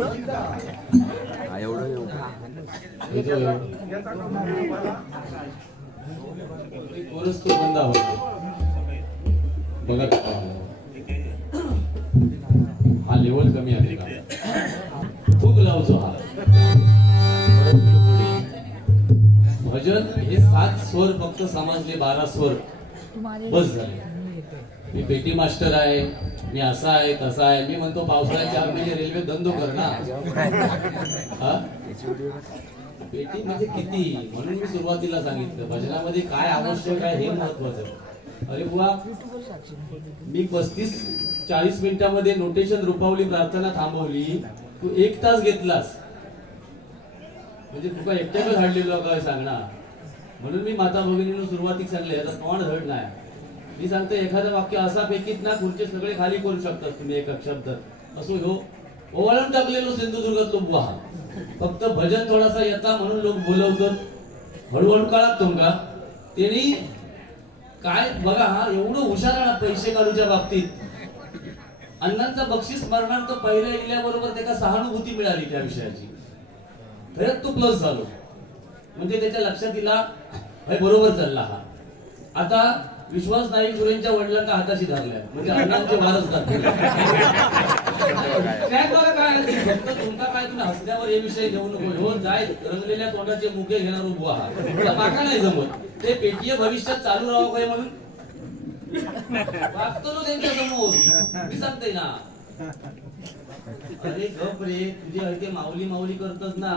बघा हा लेवल कमी आहे का? खूप लावतो हा भजन हे 7 स्वर फक्त समजले, 12 स्वर बस झाले. मी पेटी मास्टर आहे, मी असा आहे तसा आहे. मी म्हणतो पावसाळ्यात 4 महिने रेल्वे धंदो कर ना. पेटी म्हणजे किती, म्हणून मी सुरुवातीला सांगितलं भजनामध्ये काय आवश्यक आहे हे महत्वाचं. अरे बुवा, मी 35-40 मिनिटांमध्ये नोटेशन रूपावली प्रार्थना थांबवली, तू 1 तास घेतलास म्हणजे तुका एकट्याच हाडलेलो काय सांगणार. म्हणून मी माता भगिनीनं सुरुवातीक सांगले आता तोंड धड नाही. मी सांगतो एखादं वाक्य असा पैकीत ना खुर्चे सगळे खाली करू शकतात तुम्ही एक शब्द असो. ह्यो ओवाळून टाकलेलो सिंधुदुर्गातलो बुवा फक्त भजन थोडासा येता म्हणून लोक बोलवतात. हळूहळू कळत तुमका त्यांनी काय बघा, हा एवढं हुशार आहे पैसे काढूच्या बाबतीत. अण्णांचा बक्षीस स्मरणार्थ पहिल्या इल्याबरोबर त्याला सहानुभूती मिळाली त्या विषयाची. खरंच तो प्लस झालो म्हणजे त्याच्या लक्षात दिला बरोबर चालला हा. आता विश्वास नाईक गुरेंच्या वडिलांना हाताशी धरल्या म्हणजे अण्णांचे वारसदार. फक्त तुमचा काय तुम्ही हसण्यावर हे विषय घेऊ नको. हो जाय रंगलेल्या तोंडाचे मुके घेणार बुवा हा माका नाही जमत. ते पेटीय भविष्यात चालू राहावं काय म्हणून वागतो ना त्यांच्या समोर. मी सांगते ना, अरे गप रे, तुझे हलके माऊली माऊली करतस ना.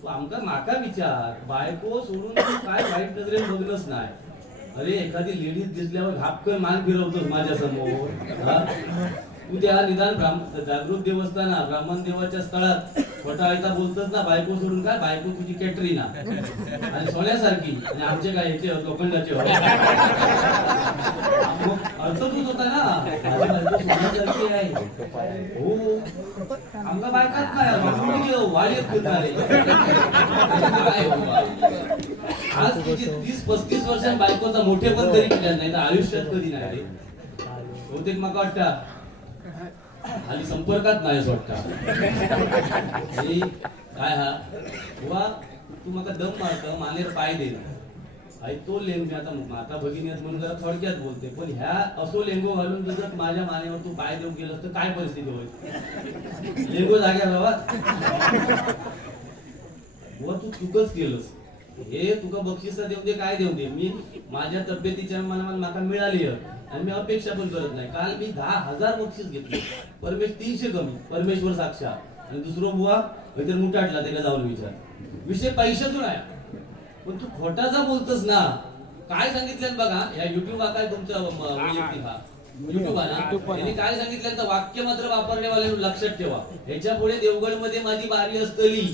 तू आमका माका विचार, बायको सोडून काय वाईट नजरेत बघणच नाही. अरे एखादी लेडीज दिसल्यावर घापकन मान फिरवतोस माझ्या समोर. तू त्या निदान जागृत देवस्थाना ब्राह्मण देवाच्या स्थळात खोटा बोलतोस ना. बायको सोडून काय, बायको तुझी कॅटरीना आणि सोन्यासारखी आणि आमचे काय ह्याचे लोखंडाचे अर्थ तूच होता ना. सोन्यासारखी आहे हो, आमका बायकात नाही वाढत फिरणारे. आज तुझी 30-35 वर्षांनी बायकोचा मोठे पण तरी केल्या नाही तर आयुष्यात कधी नाही रे. बहुतेक मला वाटतं खाली संपर्कात नाही वाटतं. काय हा बुवा, तू मका दम मारत मानेर पाय दे ना. तो लेंगो आता माता भगिनी म्हणून जरा थोडक्यात बोलते, पण ह्या असो लेंगो घालून जर माझ्या मानेवर तू पाय देऊ गेलास तर काय परिस्थिती होईल. लेंगो जाग्या गावात बुवा तू चुकच केलंस. हे तुका बक्षिसा देऊ दे काय देऊ दे, मी माझ्या तब्येतीच्या मनात माका मिळाली आणि मी अपेक्षा पण करत नाही. काल मी 10,000 बक्षीस घेतले, परमेश 300 कमी, परमेश्वर साक्षात. आणि दुसरं बुवा तर मुठाटला त्याला जाऊन विचार. विषय पैशातून आहे, पण तू खोटाचा बोलतोस ना. काय सांगितलं बघा, या युट्यूब हा काय तुमचा वैयक्तिक हा युट्यूब आहे ना, त्यांनी काय सांगितलं तर वाक्य मात्र वापरण्यावाले लक्षात ठेवा. ह्याच्या पुढे देवगड मध्ये माझी बारी असतली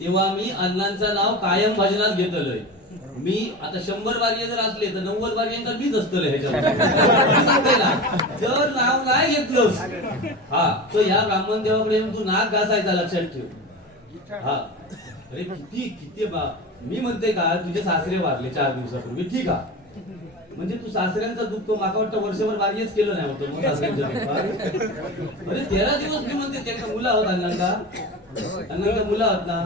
तेव्हा मी अण्णांचं नाव कायम भजनात घेतलंय. मी आता 100 बारी जर असले तर 90 बारींचा मीच असतोय ह्याच्यामध्ये. जर नाव नाही घेतलंस हा तर ह्या ब्राह्मण देवाकडे तू नाक घासायचा लक्षात ठेव. हा अरे किती किती मी म्हणते का तुझे सासरे वारले 4 दिवसापूर्वी, ठीक आहे. म्हणजे तू सासऱ्यांचा दुःख माका वाटतं वर्षभर बारीच केलं नाही होतं मग सासऱ्यांच्या दुःख. अरे 13 दिवस मी म्हणते त्यांना मुलं आहोत अण्णांका मुलं आहोत ना.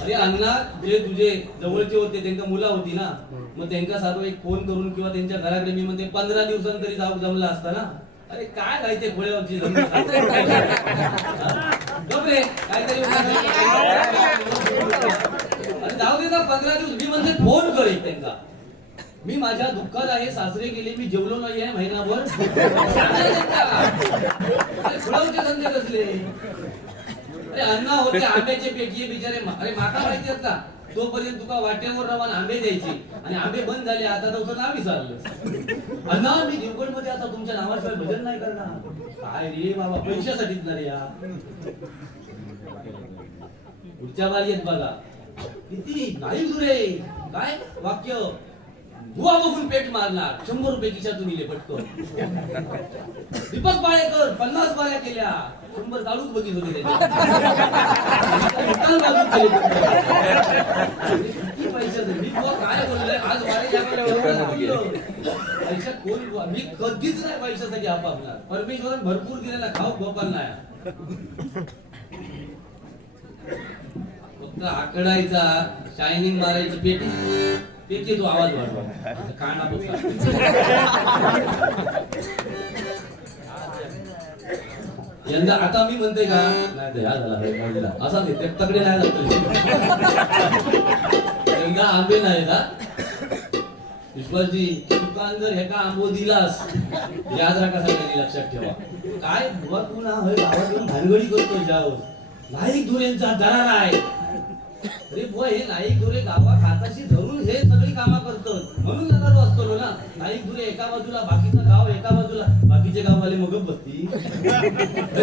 अरे अण्णा जे तुझे जवळचे होते त्यांना मुलं होती ना, मग त्यांना साधो एक फोन करून किंवा त्यांच्या घराकडे मी म्हणते 15 दिवसांतरी जाऊ जमला असता ना. अरे काय काय ते खोळ्यावरची गपरे काहीतरी जाऊ दे ना 15 दिवस. मी म्हणते फोन करेल त्यांना, मी माझ्या दुःखात आहे, सासरे गेले, मी जेवलो नाही आहे महिनाभर. धंदे कसले. अरे अण्णा होते आंब्याचे पेटी बिचारे. अरे माका माहिती आहेत का, तोपर्यंत तुका वाटेवर रवान आंबे द्यायचे आणि आंबे बंद झाले. आता तर नाव विचारलं. अण्णा मी देवगड मध्ये आता तुमच्या नावाशिवाय भजन नाही करणार. काय रे बाबा, पैशासाठीच ना रे या. पुढच्या बारी आहेत बघा किती नाही दुरे काय वाक्य. बुवा बघून पेट मारणार, 100 रुपये खिशातून इले पटकन. दीपक पाळेकर 50 बाऱ्या केल्या, 100 काढूच बघित होते किती पैशाचं. मी बुवा काय बोललोय आज पैसा कोण, मी कधीच नाही पैशासाठी आपापणार. परमेश्वराने भरपूर दिलेला, खाऊ गोपाल नाही. फक्त आकडायचा, शायनिंग मारायची पेटी, पेटी तो आवाज वाढवा काना यंदा. आता मी म्हणते का नाही झाला असा तकडे नाही यंदा आंबे नाही का विश्वासजी. दुकान जर हे का आंबो दिलास याद राखा सगळ्यांनी लक्षात ठेवा. काय बुवा तू ना गावात येऊन भानगडी करतो जाऊ. नाईक धुरेंचा दरार आहे. अरे बुवा हे नाईक धुरे गावात हाताशी धरून हे सगळी कामं करतात म्हणून नजर असतो ना. नाईक धुरे एका बाजूला, बाकीचा गाव एका बाजूला, बाकीचे गाववाले मग बसती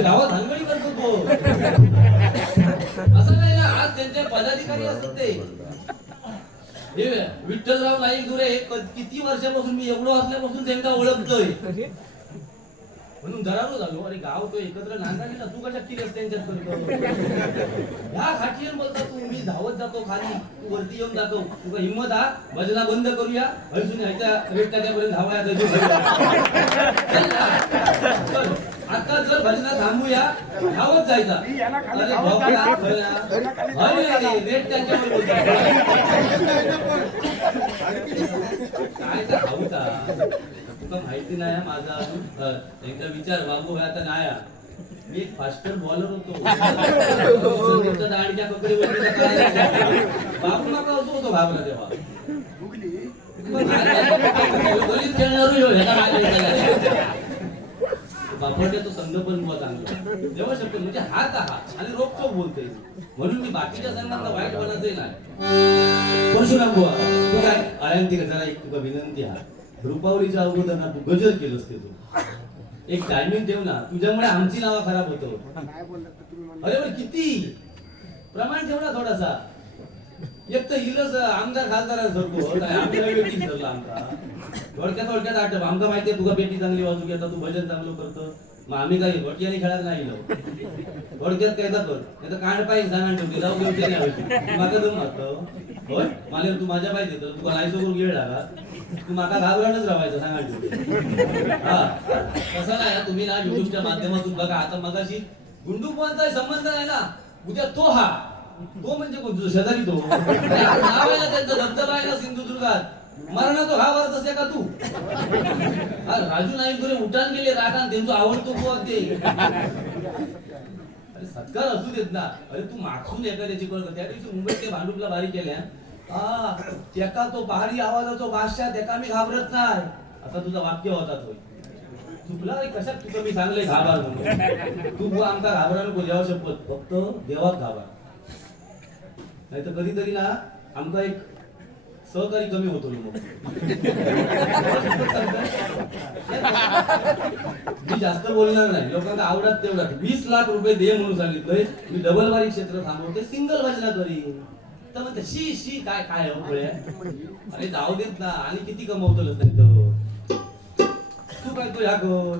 गावात भानगडी करतो तो. असं नाही ना, आज त्यांचे पदाधिकारी असतात ते. हे विठ्ठलराव नाईक धुरे किती वर्षापासून, मी एवढं असल्यापासून त्यांना ओळखतोय म्हणून दरारो झालो. अरे गाव तो एकत्र नांदाली ना, तू कशा केलीस त्यांच्यात करतो. ह्या खाटीवर बोलता तू, मी धावत जातो खाली, तू वरती येऊन दाखव. तुला हिंमत हा, भजना बंद करूया, हळसून ह्याच्या रेटाच्यापर्यंत धावाया. आता जर भजना थांबूया, धावत जायचा. रेट त्यांच्यावर काय धावता तुला माहिती नाही माझा अजून. एकदा विचार बाबू आता नाही, मी एक फास्टर बॉलर होतो. दाढीच्या पकडीवर बाबू नका असं होतो घाबरा तेव्हा. गलीत बापडे तो संघ पण बुवा चांगला जेव्हा शब्द म्हणजे हात आणि रोखोक बोलते म्हणून मी बाकीच्या संघांना वाईट बनतही नाही. परशुराम बुवा तू काय आयंती जरा एक तुला विनंती आहे. रुपावलीच्या अगोदर ना तू गजर केलंस ते तू एक टायमिंग ठेव ना, तुझ्यामुळे आमची नाव खराब होतो. अरे बरं किती प्रमाण ठेव ना थोडासा. एक तर हिलच आमदार खासदारांसारखो आम्ही वेगळी ठरला आमचा थोडक्यात आठव. आमका माहितीये तुका पेटी चांगली वाजू घेता, तू भजन चांगलं करतो. मग आम्ही काही भटक्याने खेळायला नाही थोडक्यात काय जातो नाही तर कांड पाहिजे सांगा ठेवते जाऊ घेऊन माका जाऊन मागतो. होय मला तू माझ्या पाहिजे तर तुला नाहीसो करून गेळ लागा, तू माका घाबरणच राहायचं सांगा ठेवते. हा कसं नाही तुम्ही ना युट्यूबच्या माध्यमातून बघा. आता मगाशी गुंडुकवांचा संबंध आहे ना, उद्या तो हा तो म्हणजे कोण शेजारी तो नाव आहे ना त्यांचा धबधबा आहे ना सिंधुदुर्गात, मरणा तो हा वरत असे का तू. राजू नाईक दुरे उठान गेले रागान त्यांचं आवडतो को ते. अरे सत्कार असू देत ना. अरे तू मागसून एखाद्याची कळ त्या दिवशी मुंबईत ते भांडुपला बारी केल्या त्याका तो पहाडी आवाजाचा बादशाह त्याका मी घाबरत नाही असा तुझा वाक्य होता. तो चुकला रे कशात तुझं मी सांगलंय घाबर म्हणून. तू आमचा घाबरा नको देवा शपथ, फक्त देवात घाबर. नाही तर कधीतरी ना आमचा एक सहकारी कमी होतो मग. मी जास्त बोलणार नाही, लोकांना आवडत तेवढा. 20 लाख रुपये दे म्हणून सांगितलंय. मी डबल वारी क्षेत्र थांबवते, सिंगल भजना करी. तर म्हणते शी शी काय काय अरे जाऊ देत ना. आणि किती कमवतोस नाही तर तू काय तो ह्या कर,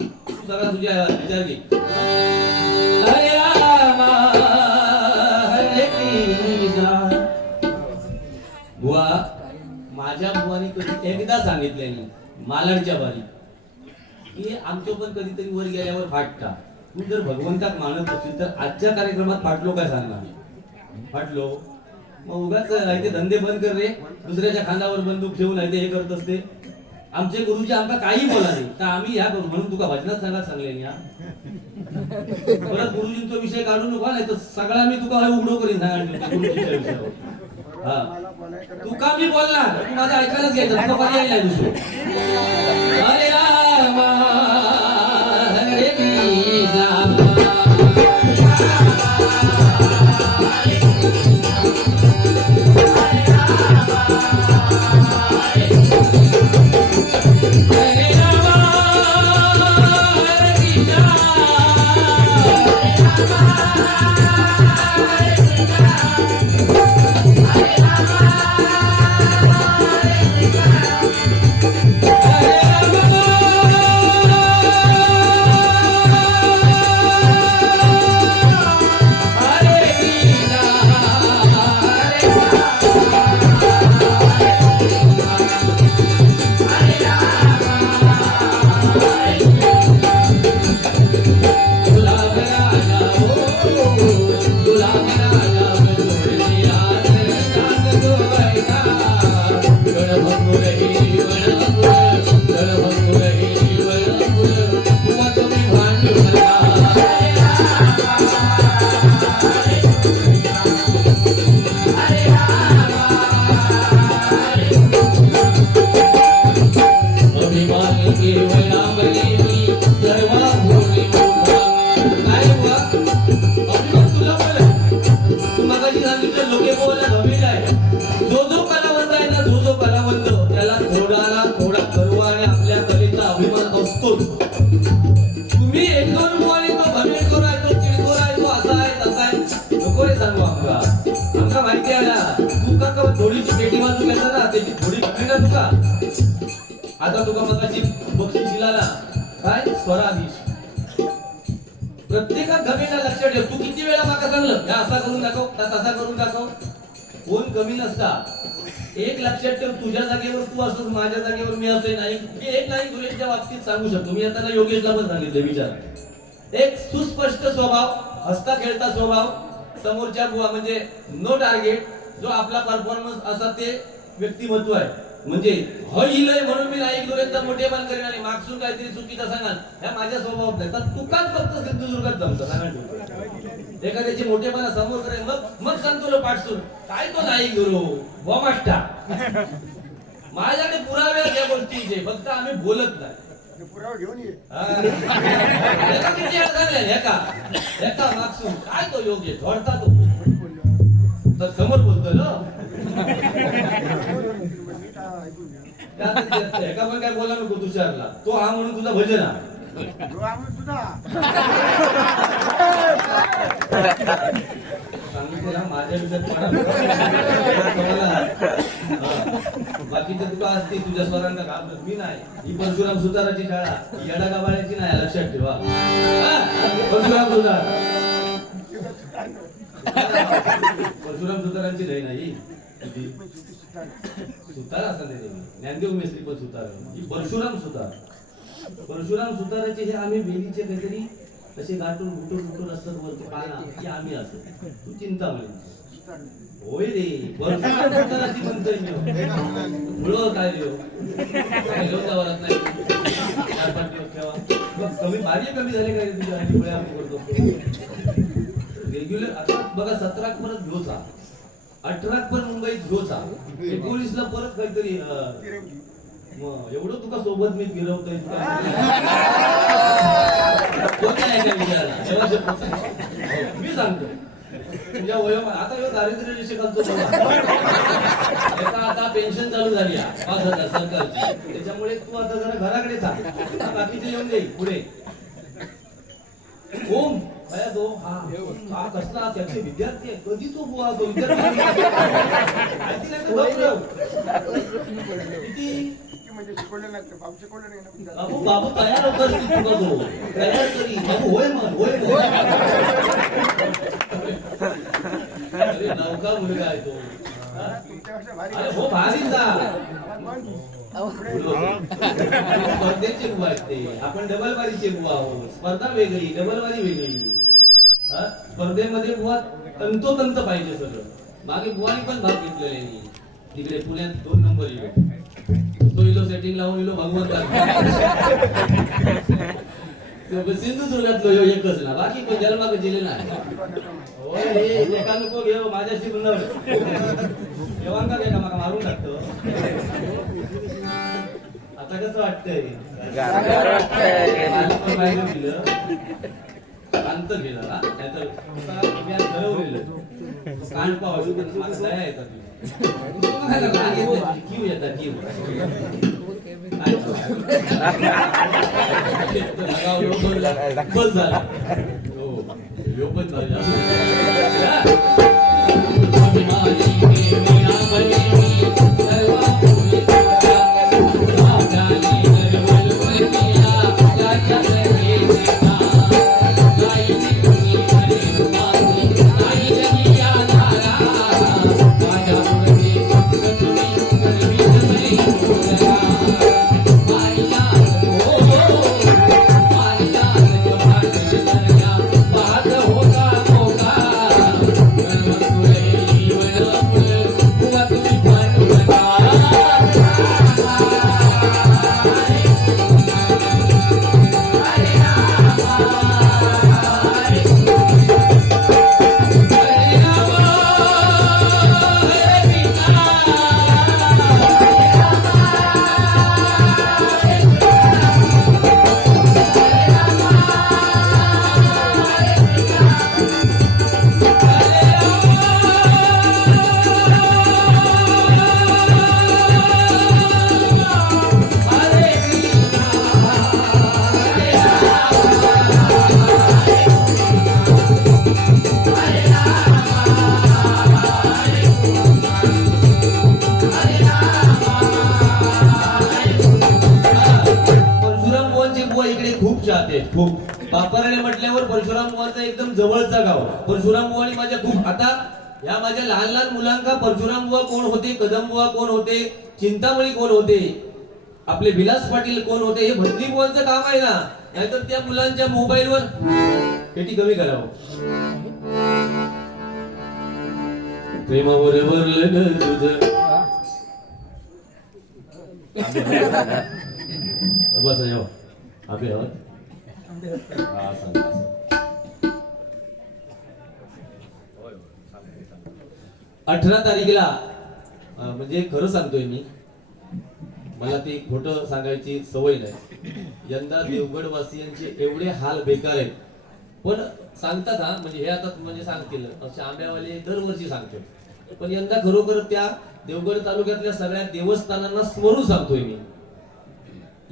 तू सगळा तुझ्या विचार घे. हरे रामा हरे कृष्णा. बुवा माझ्या बुवानी कधी एकदा सांगितले मालाडच्या बारी की आमचं पण कधीतरी वर गेल्यावर फाटता. तू जर भगवंताक मानत असेल तर आजच्या कार्यक्रमात फाटलो काय सांगणार. फाटलो मग उगाच ते धंदे बंद कर रे. दुसऱ्याच्या खांद्यावर बंदूक ठेवून आहे ते हे करत असते. आमचे गुरुजी आमका काही बोला नाही तर आम्ही ह्या करू म्हणून तुका भजनात सांगा सांगले या. परत गुरुजींचा विषय काढू नका नाही तर सगळा मी तुका उघडो करीन सांगा गुरुजींच्या विषयावर. तू का मी बोलणार, तू माझं ऐकायलाच घ्यायचं, तुला पर्याय नाही दुसरं. हरे राम हरे कृष्ण. प्रत्येकात घमेंडा लक्षात ठेव. तू किती वेळा माका सांगलं या असा करून दाखव त्या तसा करून दाखव. कोण कमी नसता. एक लक्षात ठेव, तुझ्या जागेवर तू असंच, माझ्या जागेवर मी असं नाही. मी एक नाही सुरेशच्या बाबतीत सांगू शकतो. मी आता योगेशला पण सांगितलं विचार. एक सुस्पष्ट स्वभाव, हसता खेळता स्वभाव, समोरच्या बुवा म्हणजे नो टार्गेट, जो आपला परफॉर्मन्स असा ते व्यक्तिमत्व आहे. म्हणजे होईल म्हणून मी नाही दोरेंचा मोठेपण करेन आणि मागसून काहीतरी चुकीचा सांगाल ह्या माझ्या स्वभावात नाही. तर तुकाच फक्त सिंधुदुर्गात जमतं सांगा. एखाद्याची मोठेपणा समोर करे मग सांगतो पाठसून काय तो नाही गुरु बोमाष्टा. माझ्याकडे पुरावे आहेत या गोष्टीचे, फक्त आम्ही बोलत नाही. पुरावा घेऊन ये. किती वेळा सांगले एका मागसून काय तो योग्य थोडता तो तर समोर बोलतो ना. एका पण काय बोला नको तुषारला. तो हा म्हणून तुझा भजन हा. सांगितलं माझ्या बाकीच्या तुका असते तुझ्या स्वरांना घाबरत मी नाही. ही परशुराम सुताराची शाळा येडा गाबाळ्याची नाही, लक्षात ठेवा. परशुराम सुतारांची नाही सुतार असं नाही. ज्ञानदेव मेस्त्री पण सुतार. ही परशुराम सुतार. परशुराम सुताराचे हे आम्ही वेलीचे काहीतरी असे गाठून उठून असतात वरती पाना की आम्ही असतो. तू चिंता म्हणे होय रे परशुराम सुताराची म्हणतोय मी मुळ काय लिहो नाही 4-5 दिवस ठेवा. कमी भारी कमी झाले काय तुझ्या आणि आम्ही करतो रेग्युलर. आता बघा 17 परत घ्योचा, 18 पण मुंबईत घ्योचा, 19ला परत काहीतरी एवढं तुका सोबत मी फिरवतोय. मी सांगतो तुझ्या वयो आता दारिद्र्य रेषे घालतो. आता पेन्शन चालू झाली 5,000 सरकारची. त्याच्यामुळे तू आता जरा घराकडे जा, बाकीचे येऊन दे पुढे. ओम काय तो हा कसला त्याचे विद्यार्थी आहे. कधी तो बुवा तो विद्यार्थी किती म्हणजे शिकवलं नाही बाबू शिकवलं नाही. बाबू बाबू तयार करतील तुला तो तयार करी बाबू. होय मग होय अरे नौका मुलगा आहे तो. हो भारी जा स्पर्धेचे बुवा आहेत ते. आपण डबल वारीचे बुवा आहोत. स्पर्धा वेगळी डबल वारी वेगळी. स्पर्धेमध्ये बुवा तंतोतंत पाहिजे सगळं. मागे बुवानी पण भाग घेतलेले तिकडे पुण्यात 2 नंबर इव्हेंट. तो इलो सेटिंग लावून इलो भगवंत सिंधुदुर्गातलो ह्यो एकच ना, बाकी पण जन्माक दिले नाही. होय रे एका नको घेऊ माझ्याशी बनव जेवण का माका मारून टाकतो. आता कसं वाटतंय दिलं अंत गेला ना, नाहीतर ठरवलेलं कांडपाव माझा दया येतात किव येतात किव बस झाला. हो यो पण झाला. खूप बापाराने म्हटल्यावर परशुराम बुवाचा एकदम जवळचा गाव. परशुराम बुवानी माझ्या खूप आता या माझ्या लहान लहान मुलांका परशुराम बुवा कोण होते, कदम बुवा कोण होते, चिंतामणी कोण होते, आपले विलास पाटील कोण होते, हे भटली बुवांचं काम आहे ना. नाहीतर त्या मुलांच्या मोबाईलवर पेटी कमी करावं. प्रेमावर भरलं तुझं बस जाऊ आपले हवं. 18 तारखेला म्हणजे खरं सांगतोय मी, मला ते खोटं सांगायची सवय नाही. यंदा देवगड वासियांचे एवढे हाल बेकार आहेत. पण सांगतात हा म्हणजे हे आता म्हणजे सांगतील असे आंब्यावाले दरवर्षी सांगते. पण यंदा खरोखर त्या देवगड तालुक्यातल्या सगळ्या देवस्थानांना स्मरून सांगतोय मी.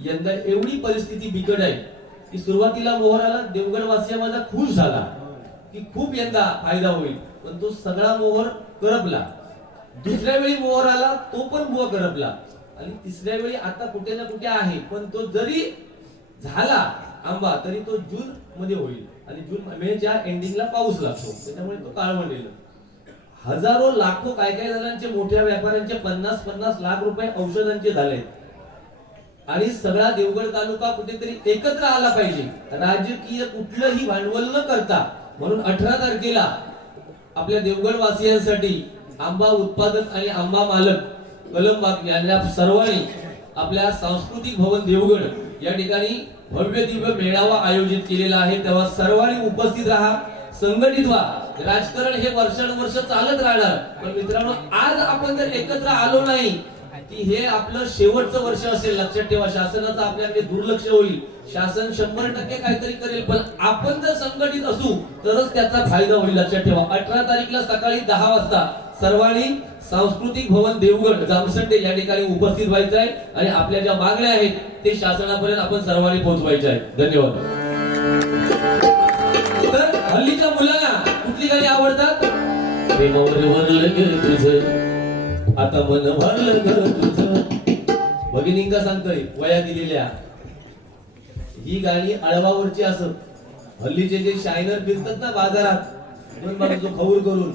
यंदा एवढी परिस्थिती बिकट आहे की सुरुवातीला मोहराला देवगड वासिया माझा खुश झाला की खूप यंदा फायदा होईल. पण तो सगळा मोहर करपला. दुसऱ्या वेळी मोहर आला तो पण बुवा करपला. आणि तिसऱ्या वेळी आता कुठे ना कुठे आहे. पण तो जरी झाला आंबा तरी तो जून मध्ये होईल. आणि जून मेच्या एंडिंगला पाऊस लागतो, त्याच्यामुळे तो काळवंडेल. हजारो लाखो काय काय जणांचे मोठ्या व्यापाऱ्यांचे 50-50 लाख रुपये औषधांचे झाले. आणि सगळा देवगड तालुका कुठेतरी एकत्र आला पाहिजे, राजकीय कुठलंही भांडवल न करता. म्हणून 18 तारखेला आपल्या देवगड वासियांसाठी आंबा उत्पादक आणि आंबा मालक कलमबाग यांच्या सर्वांनी आपल्या सांस्कृतिक भवन देवगड या ठिकाणी भव्य दिव्य मेळावा आयोजित केलेला आहे. तेव्हा सर्वांनी उपस्थित राहा, संघटित व्हा. राजकारण हे वर्षानुवर्ष चालत राहणार. पण मित्रांनो, आज आपण जर एकत्र आलो नाही की हे आपलं शेवटचं वर्ष असेल. लक्षात ठेवा, शासनाचं आपल्याकडे दुर्लक्ष होईल. शासन 100% काहीतरी करेल, पण आपण जर संघटित असू तरच त्याचा फायदा होईल. लक्षात ठेवा, 18 तारखेला सकाळी 10 वाजता सर्वांनी सांस्कृतिक भवन देवगड जामसंडे या ठिकाणी उपस्थित व्हायचं आहे. आणि आपल्या ज्या मागण्या आहेत ते शासनापर्यंत आपण सर्वांनी पोहोचवायच्या आहेत. धन्यवाद. तर हल्लीच्या मुलांना कुठली गाणी आवडतात? प्रेमावर भरलं ग तुझं, आता मन भरलं ग तुझं. भगिनींका सांगतोय वया दिलेल्या, ही गाणी अळवावरची असत. हल्लीचे जे शायनर फिरतात ना बाजारात दोन बाजूचं खऊर करून,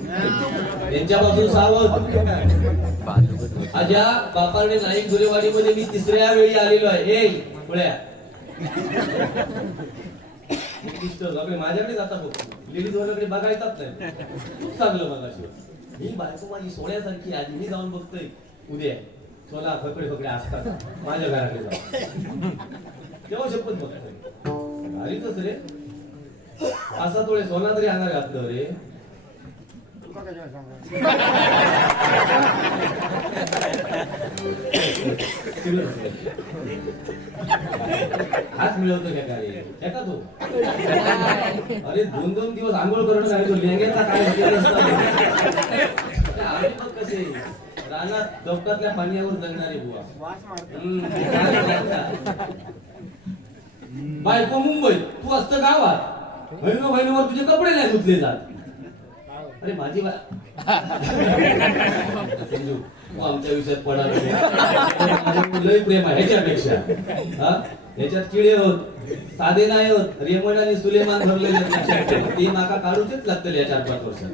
त्यांच्यापासून सावध. आज्या बापारने नाईक गुरेवाडी मध्ये मी 3ऱ्या वेळी आलेलो आहे. ए पुळ्या माझ्याकडे जाता बघतो, लेडीज वाल्याकडे बघायचाच नाही. खूप चांगलं मगाशी मी बायको माझी सोन्यासारखी आधी मी जाऊन बघतोय उद्या सोला फकडे फकडे असतात माझ्या घराकडे जाऊन तेव्हा शपथ बघतोय घालीच रे. 5-7 तोळे सोना तरी अंगार घातलं रे. हाच मिळवतो का रे एका तू? अरे 2-2 दिवस आंघोळ करणं नाही तो लेंग्याचा काय आम्ही बघ कसे रानात चौकातल्या पाण्यावर जगणारे बुवा. बायको मुंबईत, तू असतं गावात. बहिणीवर तुझे कपडे नाही धुतले जात. अरे माझी संजू तू आमच्या विषयात पडा. लय प्रेम आहे ह्याच्यापेक्षा. ह्याच्यात किडे होत साधे नाही होत. रेमंड आणि सुलेमान भरलेले ते नाका काढूच लागतं या 4-5 वर्षात.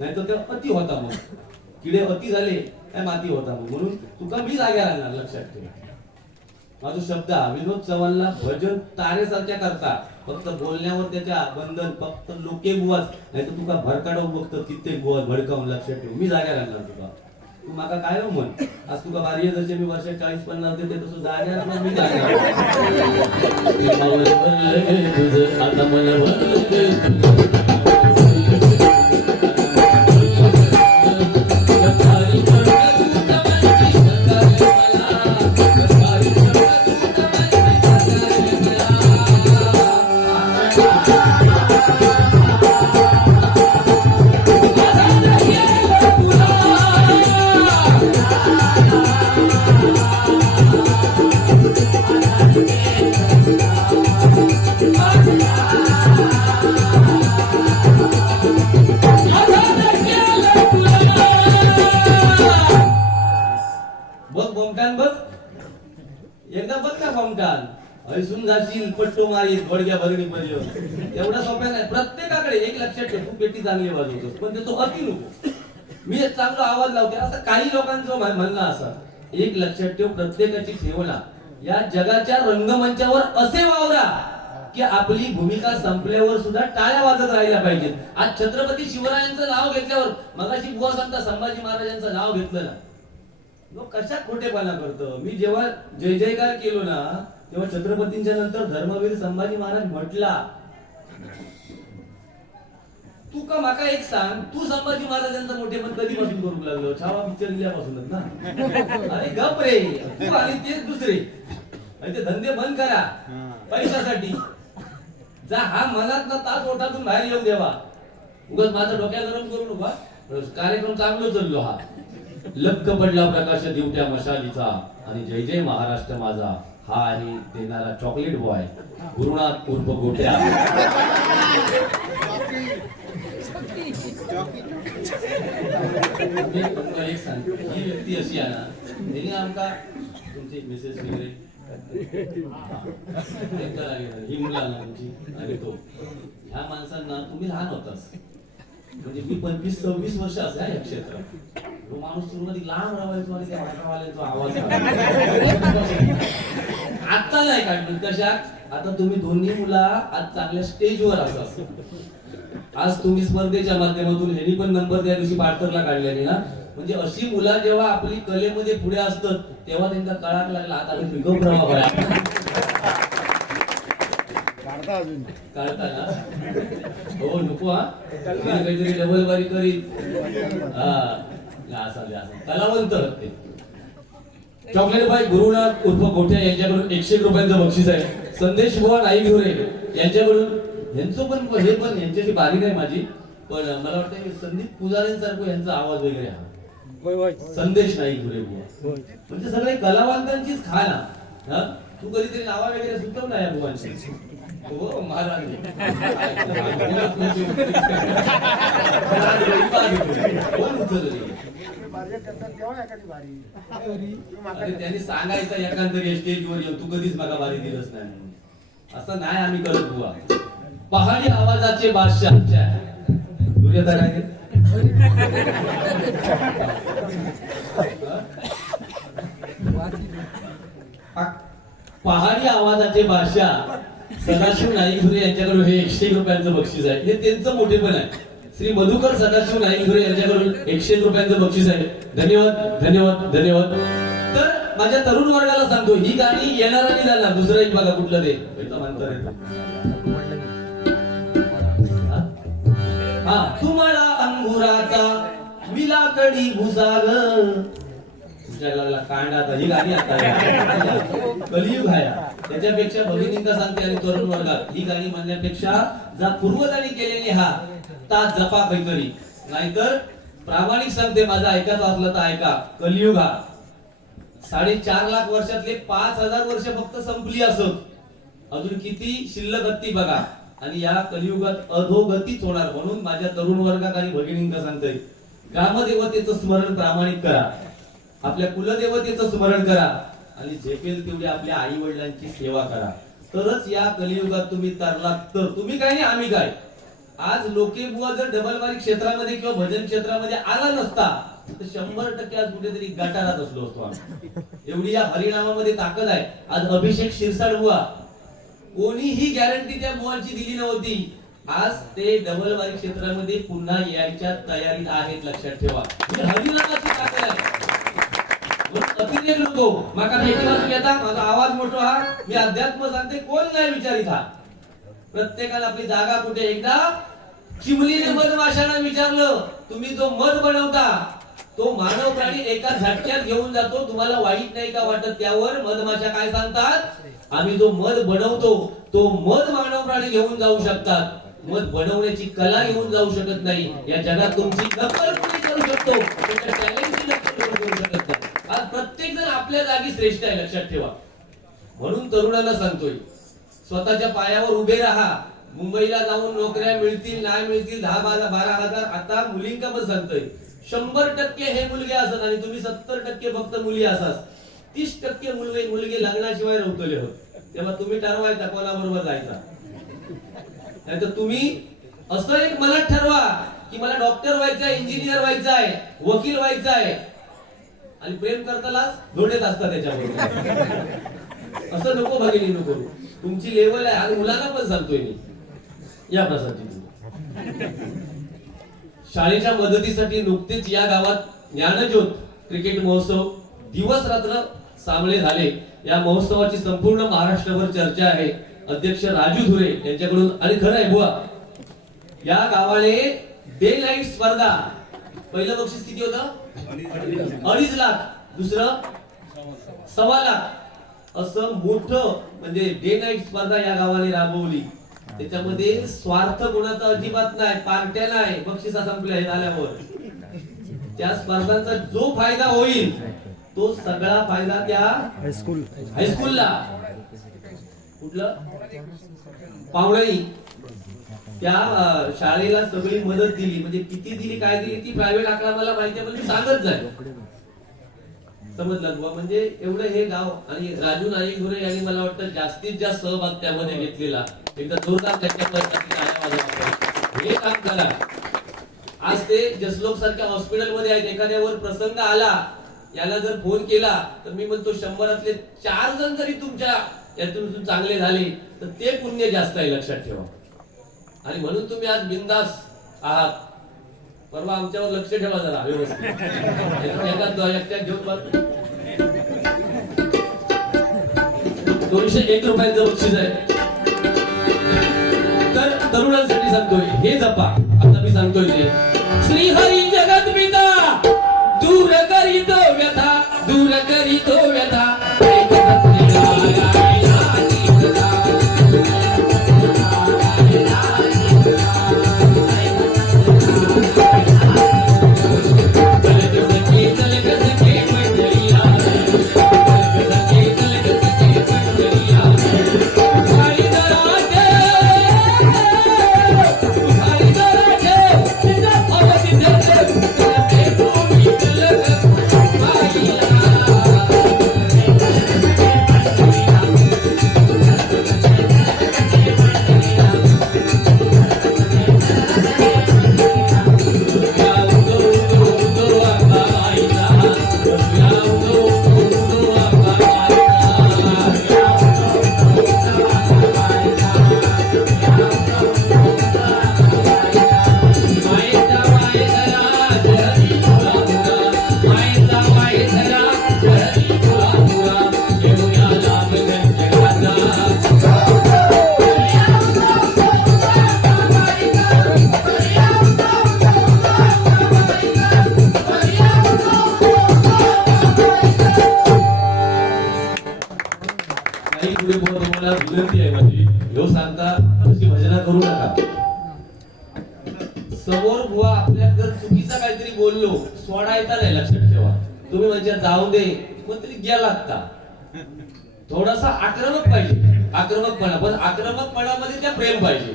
नाही तर ते अति होता. मग किडे अति झाले काय माती होता. म्हणून तुका मी जाग्या राहणार. लक्षात ठेवा माझा शब्द. विनोद चव्हाणला भजन तारेसारख्या करता, फक्त बोलण्यावर त्याच्या बंधन फक्त लोके बुवाच. नाही तर तुका भरकाडवून बघतो कित्येक बुवा भडकावून. लक्षात ठेव मी जाग्या राहणार. तुका तू माका काय म्हण आज तुका बारी जसे मी वर्षात 40-50 देते तसं जाग्यावर मी जाग्यावर. आता मला हैसून जाशील पट्टू मारीत गोडग्या भरणी पर्यंत एवढा सोप्या नाही. प्रत्येकाकडे एक लक्षात ठेव, तू पेटी चांगली वाजवतोस पण त्याचं अति नको. मी एक चांगला आवाज लावते असं काही लोकांचं म्हणणं असं. एक लक्षात ठेव, प्रत्येकाची ठेवना या जगाच्या रंगमंचावर असे वावरा की आपली भूमिका संपल्यावर सुद्धा टाळ्या वाजत राहिल्या पाहिजेत. आज छत्रपती शिवरायांचं नाव घेतल्यावर मगाशी बुवा सांगता संभाजी महाराजांचं नाव घेतलं ना, लोक कशा खोटेपणा करतो. मी जेव्हा जय जयकार केलो ना तेव्हा छत्रपतींच्या नंतर धर्मवीर संभाजी महाराज म्हटला. तू का माका एक सांग, तू संभाजी महाराजांचा मोठेपण कधीपासून करू लागलो? छावा पिक्चर दिल्यापासूनच ना. अरे गप रे, तू आणि तेच दुसरे ते धंदे बंद करा पैशासाठी. जा हा मनात ना तास ओठातून बाहेर येऊन देवा. उगाच माझं डोक्या गरम करू नका. कार्यक्रम चांगला चाललो हा. लक्क पडला प्रकाश दिवट्या मशालीचा आणि जय जय महाराष्ट्र माझा हा आणि देणारा चॉकलेट बॉय गुरुनाथ उर्फ गोट्या. एक सांगतो, ही व्यक्ती अशी आहे ना, त्यांनी आमका तुमची मेसेज वगैरे ही मुलं ना तुमची आणि तो ह्या माणसांना तुम्ही लहान होतास म्हणजे मी 25-26 वर्ष असे आहे या क्षेत्रात. तो माणूस सुरुवाती लहान राहायचो आणि त्या वाटावाल्याचा आवाज आता नाही काढलं. कशा आता तुम्ही दोन्ही मुला आज चांगल्या स्टेजवर असा. आज तुम्ही स्पर्धेच्या माध्यमातून ह्यांनी पण नंबर त्या दिवशी पार्टरला काढल्याने ना, म्हणजे अशी मुलं जेव्हा आपली कलेमध्ये पुढे असतात तेव्हा त्यांचा कळाक लागला आता आम्ही पिकअप राहा काढता ना. हो नको हा काहीतरी डबल बारी करीत हा कलावंत ते. चॉकलेट बाई गुरुनाथ उर्फ गोठ्या यांच्याकडून 100 रुपयांचं बक्षीस आहे. संदेश बुवा नाईक घोरे यांच्याकडून, यांचं पण हे पण यांच्याशी बारीक आहे माझी, पण मला वाटतं की संदीप पुजाऱ्यांसारखं यांचा आवाज वगैरे हा. संदेश नाईक घोरे बुवा म्हणजे सगळे कलावंतांचीच खाना. तू कधीतरी नावा वगैरे सुचव ना या बुवांची. हो महाराज त्यांनी सांगायचं एखादं स्टेजवर येऊ, तू कधीच मला बारी दिलंच नाही असं नाही आम्ही करत बुवा. पहाडी आवाजाचे बादशाह दुर्योधन आहे. पहाडी आवाजाचे बादशाह सदाशिव नाईकधुरे यांच्याकडून हे 101 रुपयांचं बक्षीस आहे. हे त्यांचं मोठेपण आहे. श्री मधुकर सदाशिव नाईकधुरे यांच्याकडून 101 रुपयांचं बक्षीस आहे. धन्यवाद धन्यवाद धन्यवाद. तर माझ्या तरुण वर्गाला सांगतो, ही गाणी येणार आणि जाणार. दुसरं एक बघा कुठलं ते हा तुम्हाला अंगुराचा विलाकडी भुसाग लागला कांडाचा. ही गाणी आता कलियुग आहे. त्याच्यापेक्षा भगिनींना सांगते आणि तरुण वर्गात ही गाणी म्हणण्यापेक्षा जा पूर्वजांनी केलेली हा ता जपा काहीतरी. नाहीतर प्रामाणिक सांगते, माझा ऐकायचं असलं तर ऐका. कलियुग हा 4.5 लाख वर्षातले 5,000 वर्ष फक्त संपली असत. अजून किती शिल्लक असती बघा. आणि या कलियुगात अधोगतीच होणार. म्हणून माझ्या तरुण वर्गात आणि भगिनींना सांगतोय, ग्रामदेवतेचं स्मरण प्रामाणिक करा, आपल्या कुलदेवतेचं स्मरण करा आणि झेपेल तेवढी आपल्या आई वडिलांची सेवा करा. तरच या कलियुगात तुम्ही तरलात. तर तुम्ही काय नाही आम्ही काय. आज लोके बुवा जर डबलबारी क्षेत्रामध्ये किंवा भजन क्षेत्रामध्ये आला नसता तर 100% आज कुठेतरी गटारात असलो असतो आम्ही. एवढी या हरिनामामध्ये ताकद आहे. आज अभिषेक शिरसाट बुवा कोणीही गॅरंटी त्या बुवांची दिली नव्हती. आज ते डबलबारी क्षेत्रामध्ये पुन्हा यायच्या तयारीत आहेत. लक्षात ठेवा, हरिनामाची ताकद आहे. अतिरेक नको. माका भेटी वाजून येता, माझा आवाज मोठा हा, मी अध्यात्म सांगते, कोण नाही विचारित हा. प्रत्येकाला आपली जागा कुठे. एकदा चिमलीने मधमाशांना विचारलं, तुम्ही जो मध बनवता तो मानव प्राणी एका झटक्यात घेऊन जातो, तुम्हाला वाईट नाही का वाटत? त्यावर मधमाशा काय सांगतात, आम्ही जो मध बनवतो तो मध मानव प्राणी घेऊन जाऊ शकतात, मध बनवण्याची कला घेऊन जाऊ शकत नाही. या जगात तुमची नक्कल कोणी करू शकतो, तुमच्या टॅलेंटची नक्कल कोणी करू शकत नाही. आज प्रत्येक जण आपल्या जागी श्रेष्ठ आहे. लक्षात ठेवा. म्हणून तरुणाला सांगतोय, स्वतःच्या पायावर उभे राहा. मुंबईला जाऊन नोकऱ्या मिळतील नाही मिळतील, 10-12 हजार. आता मुलींका पण सांगतोय, 100% हे मुलगे असत आणि तुम्ही 70% फक्त मुली असाच. 30% मुलगे लग्नाशिवाय रवतले होत. तेव्हा तुम्ही ठरवायचा कोणाबरोबर जायचा. नाहीतर तुम्ही असं एक मनात ठरवा की मला डॉक्टर व्हायचंय, इंजिनियर व्हायचंय, वकील व्हायचंय, आणि प्रेम करतानाच धोंडेत असतात त्याच्याबरोबर. असं नको भगिनी, नको. तुमची लेवल आहे. आणि मुलांना पण सांगतोय मी, या प्रसादजी शाळेच्या मदतीसाठी नुकतेच या गावात ज्ञानज्योत क्रिकेट महोत्सव दिवस रात्र सामने झाले. या महोत्सवाची संपूर्ण महाराष्ट्रभर चर्चा आहे. अध्यक्ष राजू धुरे यांच्याकडून, आणि खरं आहे बुवा, या गावाने डे नाईट स्पर्धा, पहिलं बक्षीस किती होतं? 2.5 लाख, दुसरं 1.25 लाख, असं मोठं म्हणजे डे नाईट स्पर्धा या गावाने राबवली. त्याच्यामध्ये स्वार्थ कोणाचा अजिबात नाही, पार्ट्या नाही, बक्षिसा संपल्या हे झाल्यावर. त्या स्पर्धांचा जो फायदा होईल तो सगळा फायदा त्या हायस्कूलला, कुठलं पावळी, त्या शाळेला सगळी मदत दिली. म्हणजे किती दिली, काय दिली ती प्रायव्हेट आकडा मला माहिती आहे, पण मी सांगत जाईल. समजलं बुवा. म्हणजे एवढं हे गाव. आणि राजू नाईक धुरे यांनी मला वाटतं जास्तीत जास्त सहभाग त्यामध्ये घेतलेला. एकदा जोरदार हे काम करा. आज ते जसलोक सारख्या हॉस्पिटलमध्ये आहेत. एखाद्यावर प्रसंग आला, याला जर फोन केला तर मी म्हणतो 100 4 जण जरी तुमच्या यातून चांगले झाले तर ते पुण्य जास्त आहे, लक्षात ठेवा. आणि म्हणून तुम्ही आज बिंदास आहात. परवा आमच्यावर लक्ष ठेवा जरा व्यवस्थित. एकट्यात घेऊन 201 रुपयांचं बक्षीस आहे. तर तरुणांसाठी सांगतोय, हे जपा. आता मी सांगतोय ते श्री हरी जगत पिता दूर करीतो व्यथा, दूर करीतो व्यथा. विनंती आहे माझी, ह्यो सांगता अशी भजना करू नका. समोर बुवा आपल्या जर चुकीचा काहीतरी बोललो, सोडायचा नाही, लक्षात ठेवा. तुम्ही म्हणजे जाऊ दे मग तरी गेला लागता. थोडासा आक्रमक पाहिजे, आक्रमकपणा, पण आक्रमकपणामध्ये त्या प्रेम पाहिजे.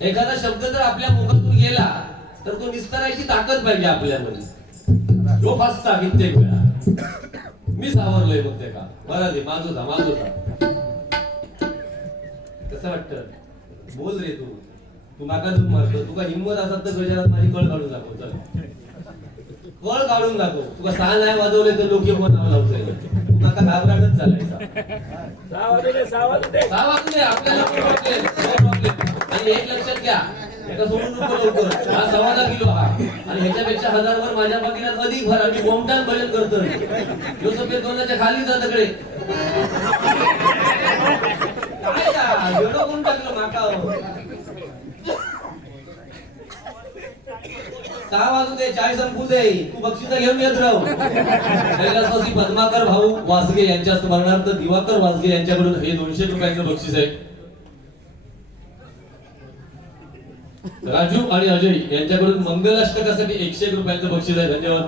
एखादा शब्द जर आपल्या मुखातून गेला तर तो निस्तारायची ताकद पाहिजे आपल्यामध्ये. जो फसता कित्येक वेळा मी सावरलोय मग ते का बरं दे, माझू था. कसं वाटतं? बोल रे तू, तू नाका दुख मारतो. तुका हिंमत असत तर गजारात माझी कळ काढून दाखव. चल कळ काढून दाखव. तुका 6 नाही वाजवले तर लोक कोण नाव लावतोय. तू नाका घाबराटच चालायचा. 6 वाजले आपल्याला प्रॉब्लेम. आणि एक लक्षात घ्या, एका सोडून नको लवकर. हा 1.25 किलो हा, आणि ह्याच्यापेक्षा 1000 वर माझ्या बाकीला अधिक भर. आम्ही बोमटान भजन करतोय. जो सफेद दोनाच्या खाली जा तकडे काय का एवढं कोण टाकलं माका. 6 वाजू दे, चाय संपू दे, तू बक्षीस घेऊन येत राहू. कैलासवासी पद्माकर भाऊ वासगे यांच्या स्मरणार्थ दिवाकर वासगे यांच्याकडून हे 200 रुपयांचं बक्षीस आहे. राजू आणि अजय यांच्याकडून मंगलाष्टकासाठी 101 रुपयांचं बक्षीस आहे. धन्यवाद.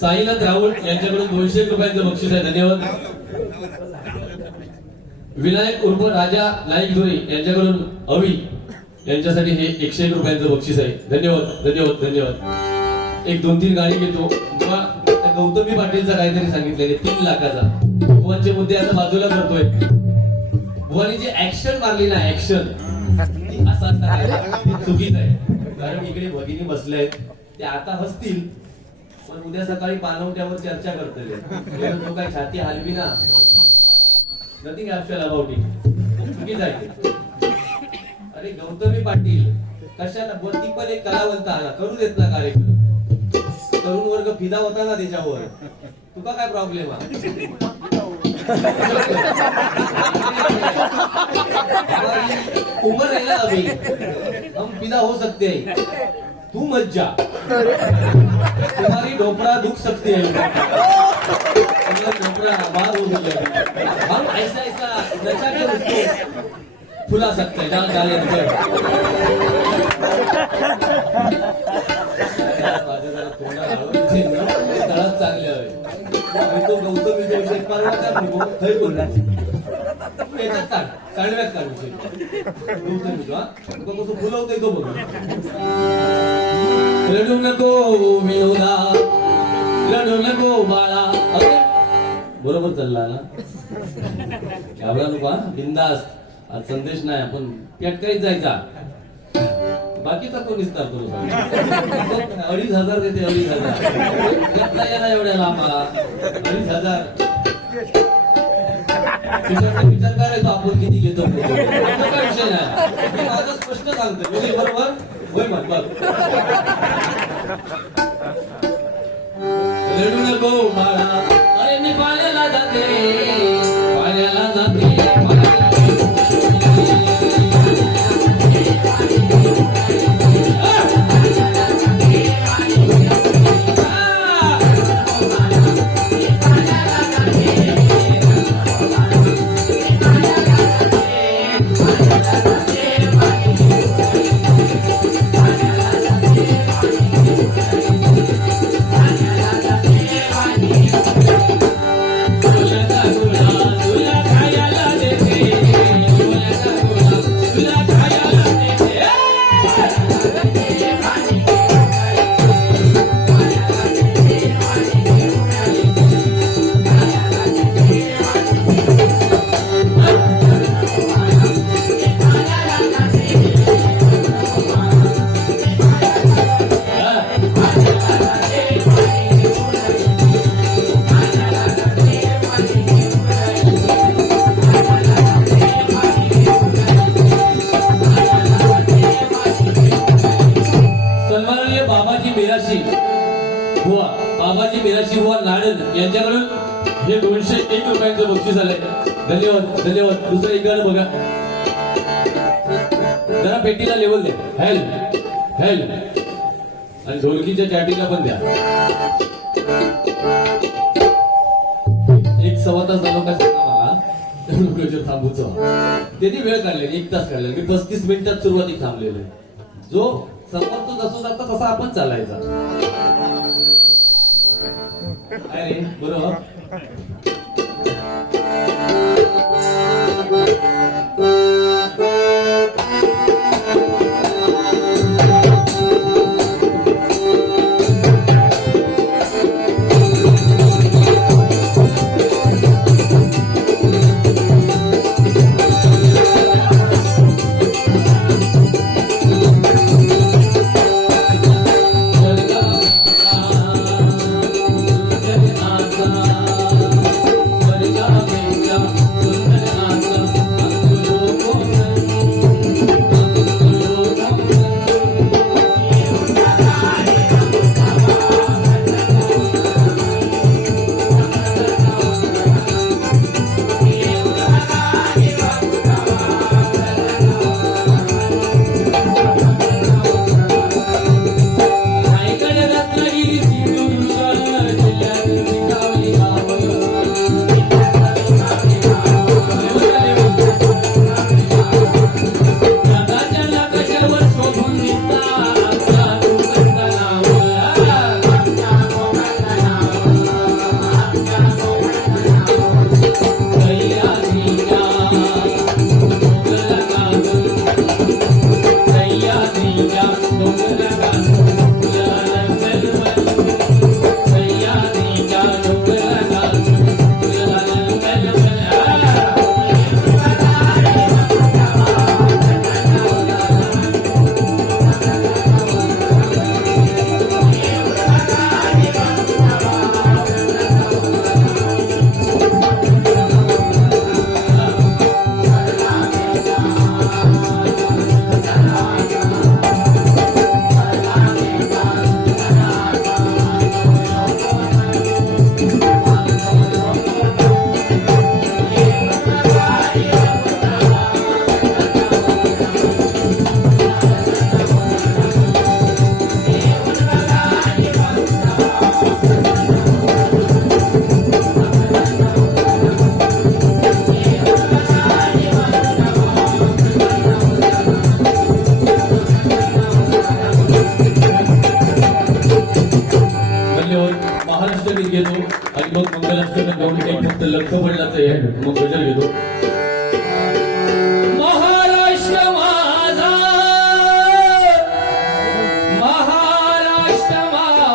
साईनाथ राहुल यांच्याकडून 200 रुपयांचं बक्षीस आहे. धन्यवाद. विनायक उर्फ राजा नाईक धुरे यांच्याकडून अवी यांच्यासाठी हे 101 रुपयांचं बक्षीस आहे. धन्यवाद, धन्यवाद, धन्यवाद. 1-2-3 गाडी घेतो. गौतमी पाटीलचा काहीतरी सांगितलेले 3 लाखाचा. भुवनचे मुद्दे आता बाजूला करतोय. भुवनी जी ऍक्शन मारली ना ऍक्शन, ती असं असता ती चुकीच आहे. कारण इकडे भगिनी बसले आहेत, ते आता हसतील पण उद्या सकाळी पानवट्यावर चर्चा करतले. जो काही छाती हलवी ना, नथिंग ऍक्च्युअल अबाउट इट, चुकीच आहे ते. अरे गौतमी पाटील कशाला, ती पण एक कलावंत आला, करू देत ना कार्यक्रम. तरुण वर्ग फिदा होता ना त्याच्यावर, तुका काय प्रॉब्लेम आहे? उम्र है ना अभी, हम फिदा हो सकते हैं. तू मत जा, तुम्हारी ढोपरा दुख सकती है, ढोपरा बाहर हो जाएगा. हम ऐसा ऐसा नशा कर उसको फुला सकते हैं. जान डाले माझ्या जरा तोंडाला तळात चांगले आहे. तो गौतमी परवाचा नको थंय बोलला याच्यात काढ, चांगल्यात काढ गौतमी तुला कसं फुलवतोय तो बघ. रडू नको विनोदा, रडू नको बाळा. अरे बरोबर चालला ना, घाबरा नको, बिंदास्त. आज संदेश नाही, आपण पेटकाईत जायचा. बाकीचा कोण विस्तार करू? 2,500 देते, 2,500 याला एवढ्या लांबा 2,500. विचार करायचो आपण किती घेतो, काय विषय नाही. मी माझं स्पष्ट सांगतो, म्हणजे बरोबर होय मग बघ. रडू नको बाळा, अरे मी पाण्याला जाते, पाण्याला जाते. बाबाजी मिराशी बुवा नाडन यांच्याकडून हे 201 रुपयांचं बक्षीस आलंय. धन्यवाद धन्यवाद. दुसरं एक गाणं बघा, जरा पेटीला लेवल दे. हेल्प हेल्प, आणि ढोलकीच्या चाटीला पण द्या. 1 तास झालो का सांगा मला, थांबूच. त्यांनी वेळ काढलेली 1 तास काढलेला, मी 35 मिनिटात सुरुवाती थांबलेलो. जो समोर तो जसं जातो तसा आपण चालायचा. अरे बरोबर. सेकंद गाऊन एक फक्त लख पडलाच आहे मग गजल घेतो. महाराष्ट्र माझा, महाराष्ट्र माझा,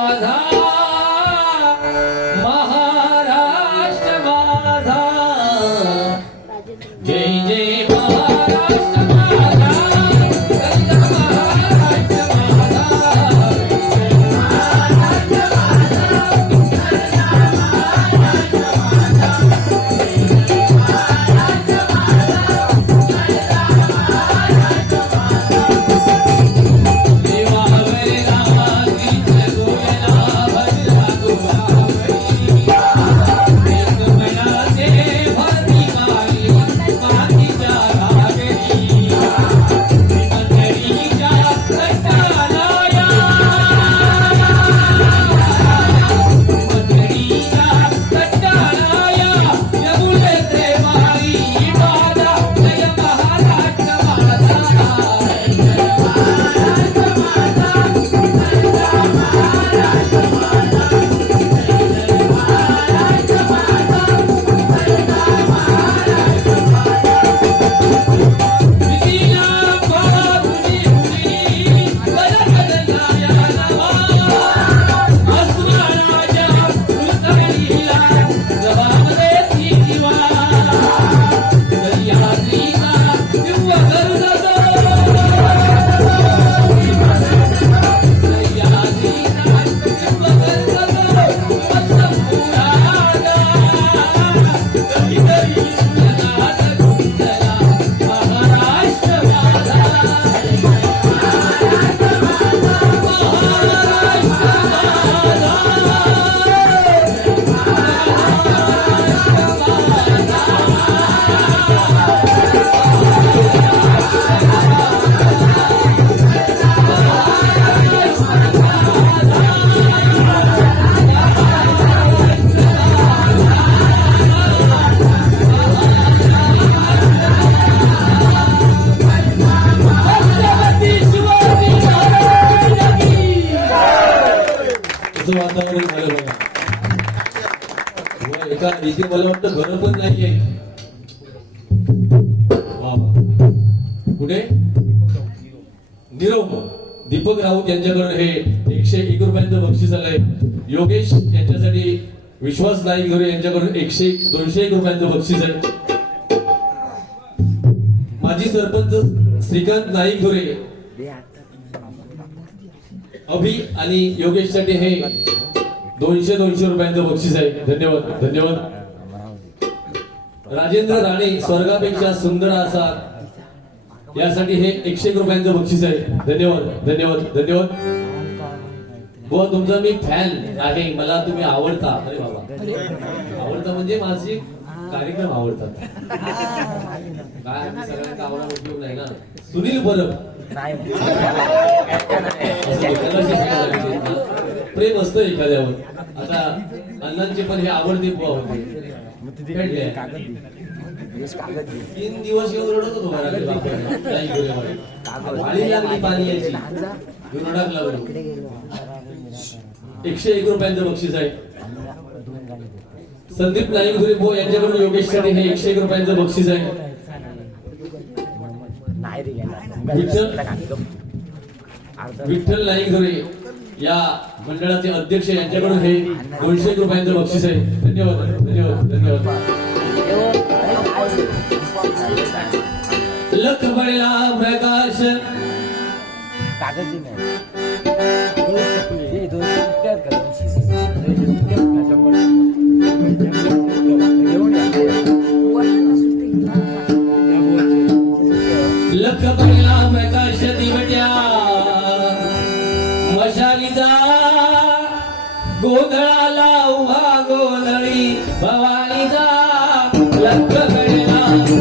महाराष्ट्र माझा, जय जय महाराष्ट्र माझा, जय महाराष्ट्र माझा. असं वातावरण झालं बघा. एका इथे मला वाटतं घर पण नाहीये. कुठे निरव दीपक राऊत यांच्याकडून हे 101 रुपयांचं बक्षीस आलंय. योगेश यांच्यासाठी विश्वास नाईक घोरे यांच्याकडून 201 रुपयांचं बक्षीस आहे. माजी सरपंच श्रीकांत नाईक घोरे अभि आणि योगेश साठी हे 200 रुपयांचं बक्षीस आहे. धन्यवाद धन्यवाद. राजेंद्र राणे स्वर्गापेक्षा सुंदर असा यासाठी हे 101 रुपयांचं बक्षीस आहे. धन्यवाद धन्यवाद धन्यवाद. बुवा तुमचा मी फॅन आहे, मला तुम्ही आवडता. अरे बाबा आवडता म्हणजे माझे कार्यक्रम आवडतात. काय सगळ्यांना आवडा उपयोग नाही ना. सुनील परब प्रेम असतं एखाद्यावर. आता अण्णांचे पण हे आवडते बुवा होते. 3 दिवस येऊन रडत होतो पाणी लागली पाणी यायची रडाक लागली. 101 रुपयांचं बक्षीस आहे. संदीप नाईक घोरे भो यांच्याकडून योगेश साठी हे 101 रुपयांचं बक्षीस आहे. विठ्ठल नाईक घोरे या मंडळाचे अध्यक्ष यांच्याकडून हे 200 रुपयांचं बक्षीस आहे. धन्यवाद धन्यवाद धन्यवाद. लख बळला प्रकाश लख बळला प्रकाश दिवट्या मशालीचा गोंधळाला उभा गोंधळी भवानीचा. लख बळला मी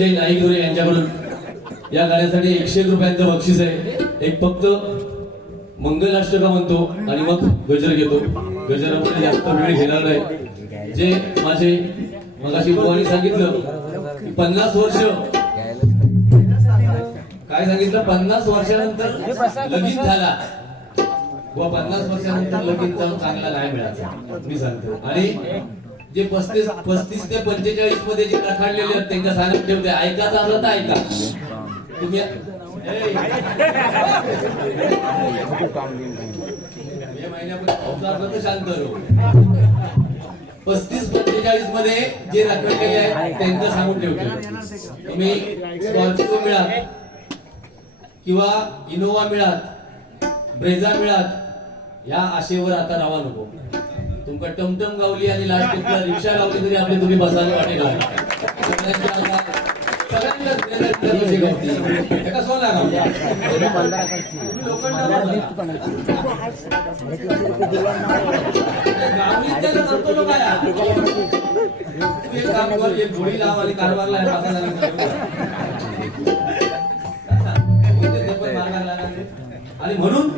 संजय नाईकदोरे यांच्याकडून या गाण्यासाठी 101 रुपयांचं बक्षीस आहे. एक फक्त मंगलाष्टका म्हणतो आणि मग गजर घेतो. गजरामध्ये जास्त वेळ घेणार नाही. जे माझे मगाशी भावानी सांगितलं की 50 वर्ष काय सांगितलं, 50 वर्षानंतर लगीन झाला व 50 वर्षानंतर लगीन जाऊन चांगला नाही मिळाला मी सांगतो. आणि जे 35 ते 45 मध्ये जे रखाडलेले आहेत त्यांना सांगत ठेवते, ऐकायचं असलं तर ऐका तुम्ही. महिन्यापर्यंत शांत राहू. 35-45 मध्ये जे रखडलेले आहेत त्यांना सांगून ठेवते, तुम्ही स्कॉर्पिओ मिळात किंवा इनोवा मिळात, ब्रेझा मिळात, या आशेवर आता राहा नको. तुमका टमटम गावली आणि लास्ट रिक्षा गावली तरी आपले तुम्ही बसायला वाटेल. गोळी लाव आणि कारभारला आणि म्हणून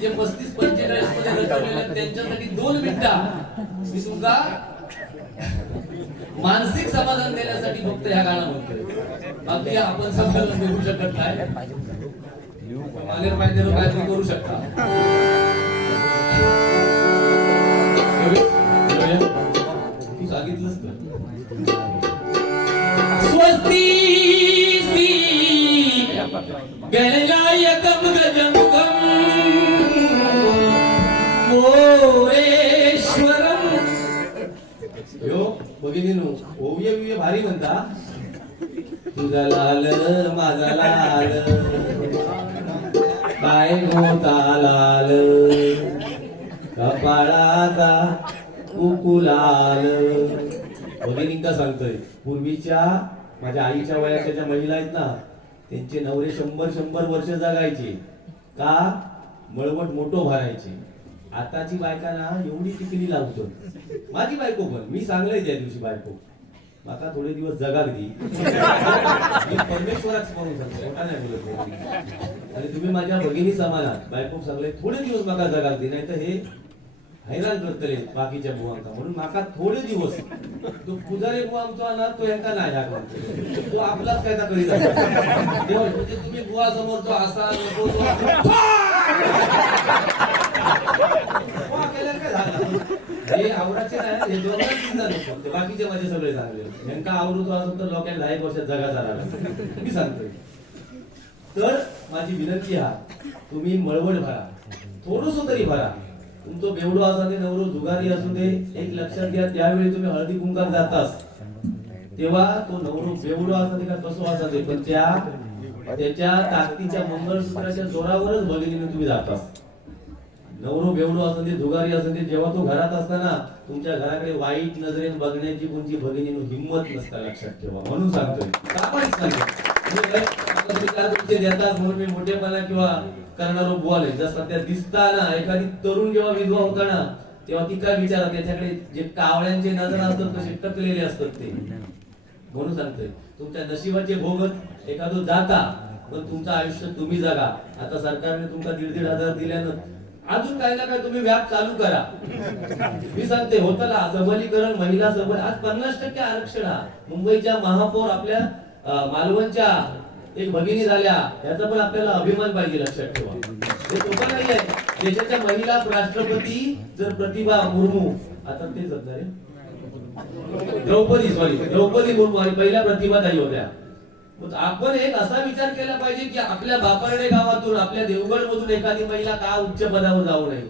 जे 35-45 मध्ये रचलेले त्यांच्यासाठी 2 मिनिटं मी तुमका मानसिक समाधान देण्यासाठी फक्त ह्या गाणं म्हणतोय. बाकी आपण समजावून देऊ शकत नाही. मानेर पाहिजे काय तुम्ही करू शकता. तू सांगितलंच तर स्वस्ती गणनायकम गजमुखम मोरेश्वरम. यो भगिनीनो ओविय बिय भारी म्हणता. तुझा लाल माझा लाल काय होता लाल कपाळाचा कुकुलाल. भगिनींका सांगतोय, पूर्वीच्या माझ्या आईच्या वयाच्या ज्या महिला आहेत ना त्यांचे नवरे 100 वर्ष जगायचे का, मळवट मोठो भरायचे. आताची बायका ना एवढी टिकली लावतो. माझी बायको पण मी सांगलंय त्या दिवशी, बायको माका थोडे दिवस जगाक दी. मी परमेश्वराच म्हणून सांगतो, मोठा नाही बोलत. आणि तुम्ही माझ्या भगिनी समानात. बायको सांगले थोडे दिवस माका जगाक दी, नाही तर हे हैराण करतले बाकीच्या बुवांका. म्हणून माका थोडे दिवस तो पुजारी बुवा आमचा ना तो यांका नाही दाखवतो, तो आपलाच काय ना करीत असतो. म्हणजे तुम्ही बुवा समोर तो असा नको तो हे आवडाचे नाही, हे दोघांना नको. बाकीचे माझे सगळे चांगले. यांका आवडतो असं तर लोकांना 10 वर्षात जगा झाला मी सांगतोय. तर माझी विनंती आहे, तुम्ही मळवट भरा, थोडस तरी भरा. तुमचं बेवडो असा ते नवरो जुगारी असू दे, एक लक्षात घ्या, त्यावेळी तुम्ही हळदी कुंकात जातास तेव्हा तो नवरो बेवडो असा ते का कसो असा ते, पण त्याच्या ताकदीच्या मंगळसूत्राच्या जोरावरच भगिनीने तुम्ही जातास. नवरो बेवडो असं ते जुगारी असं ते, जेव्हा तो घरात असताना तुमच्या घराकडे वाईट नजरेने बघण्याची कोणती भगिनीनं हिंमत नसता, लक्षात ठेवा. म्हणून सांगतोय तुमचे देतात म्हणून मी मोठेपणा किंवा करणारो बोल जसं त्या दिसताना एखादी तरुण जेव्हा विधवा होताना तेव्हा ती काय विचारा, त्याच्याकडे जे कावळ्यांचे नजर असतात तसे टकलेले असतात ते. म्हणून सांगतोय तुमच्या नशिबाचे भोगत एखादं जाता, पण तुमचं आयुष्य तुम्ही जगा. आता सरकारने तुमचा 1,500 दिल्यानं अजून काही ना काही तुम्ही व्याप चालू करा. मी सांगते होतला सबलीकरण, महिला सबल. आज 50% आरक्षण. मुंबईच्या महापौर आपल्या मालवणच्या एक भगिनी झाल्या, याचा पण आपल्याला अभिमान पाहिजे, लक्षात ठेवा. हे सोपं नाही आहे. देशाच्या महिला राष्ट्रपती जर प्रतिभा मुर्मू, आता तेच असणार आहे, द्रौपदी मुर्मू आणि पहिल्या प्रतिभाताई होत्या. आपण एक असा विचार केला पाहिजे की आपल्या बापर्डे गावातून, आपल्या देवगड मधून एखादी महिला का उच्च पदावर जाऊ नये.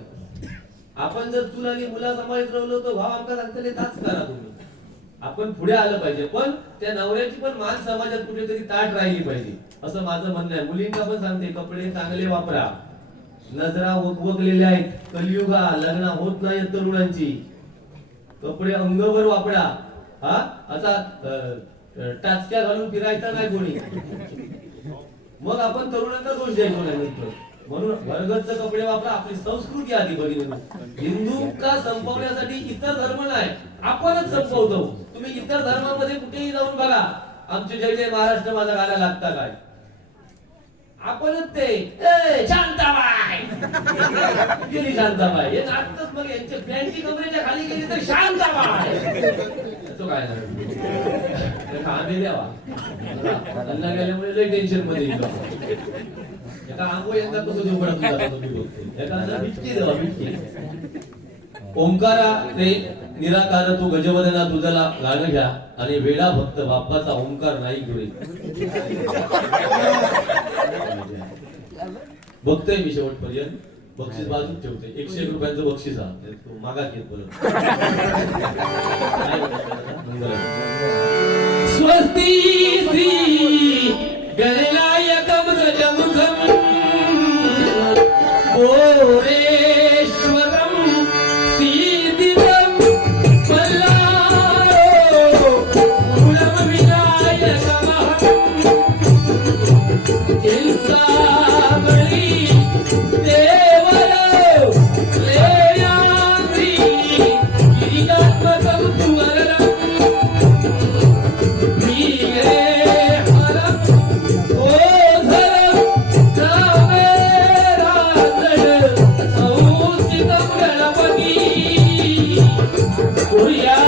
आपण जर चूल आणि मुला सांभाळत राहिलो तर भाव आमका सांगतले ताच करा तुम्ही. आपण पुढे आलं पाहिजे, पण त्या नवऱ्याची पण मान समाजात कुठेतरी ताट राहिली पाहिजे, असं माझं म्हणणं आहे. मुलींना पण सांगते, कपडे चांगले वापरा. नजरा वकवकलेल्या आहेत, कलियुगा लग्न होत नाही तरुणांची. कपडे अंगभर वापरा. हा असा टाचक्या घालून फिरायचा नाही कोणी, मग आपण तरुणांना दोष द्यायचो नाही. म्हणून भरगच्च कपडे वापरा. आपली संस्कृती आधी बघितली. हिंदू का संपवण्यासाठी इतर धर्म नाही, आपणच संपवतो. तुम्ही इतर धर्मामध्ये कुठेही जाऊन बघा, आमचे जय जय महाराष्ट्र माझा गाणं लागता काय आपणच ते ए शांताबाई गेली शांताबाई हे नाचतच मग यांच्या पॅन्टी कमरेच्या खाली गेली तर शांताबाई तो काय नाही आम्ही द्यावा त्यांना गेल्यामुळे लय टेन्शन मध्ये येतो एका आंघोळ यंदा कसं उघडत जातो मी बोलतो एका बिटकी द्यावा बिटकी ओंकारा ते निराकार तू गजवदना तुझला गाणं घ्या आणि वेडा भक्त बाप्पाचा ओंकार नाही घेऊन बघतोय मी शेवटपर्यंत बक्षीस बाजूच ठेवते 101 रुपयांचं बक्षीस आहे तू मागात घेत परत स्वस्ती श्री गणनायकम गजमुखम ओरेश्वरम सिद्धिदम मल्लारो मूलम विनायकमहं चिंतामणि देवरो लेयाद्रि गिरिजात्मकं सुवरनं वीरे हरं ओधरं कामेरातड संस्थितं गणपती कुर्या